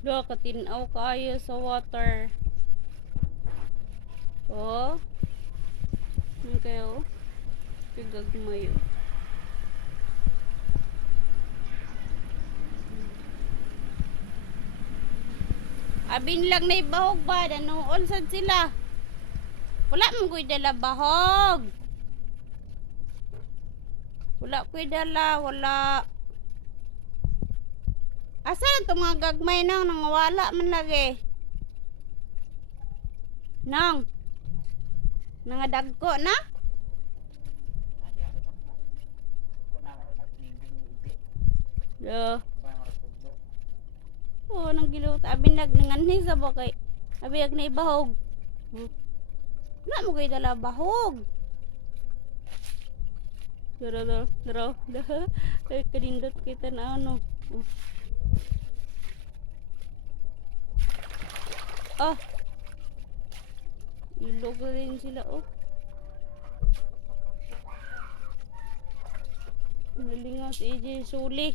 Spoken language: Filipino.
Do katinaw kayo sa water. Oh. Ano kayo? Pigagmayo. Abin lang na ibahog ba? Danuon sad sila. Wala mong ko'y dala bahog. Wala ko'y dala. Wala. Asan itong mga gagmay nang nangawala man lagi? Nang? Nangadagko na? Do. Oo, nang giluto. Abin nanganhi sa bakay. Abin na ibahog. Wala mo ko'y dala bahog. Daro. Kanindot kita na ano. Oh. Ilog rin sila oh. Nalingaw si AJ Suli.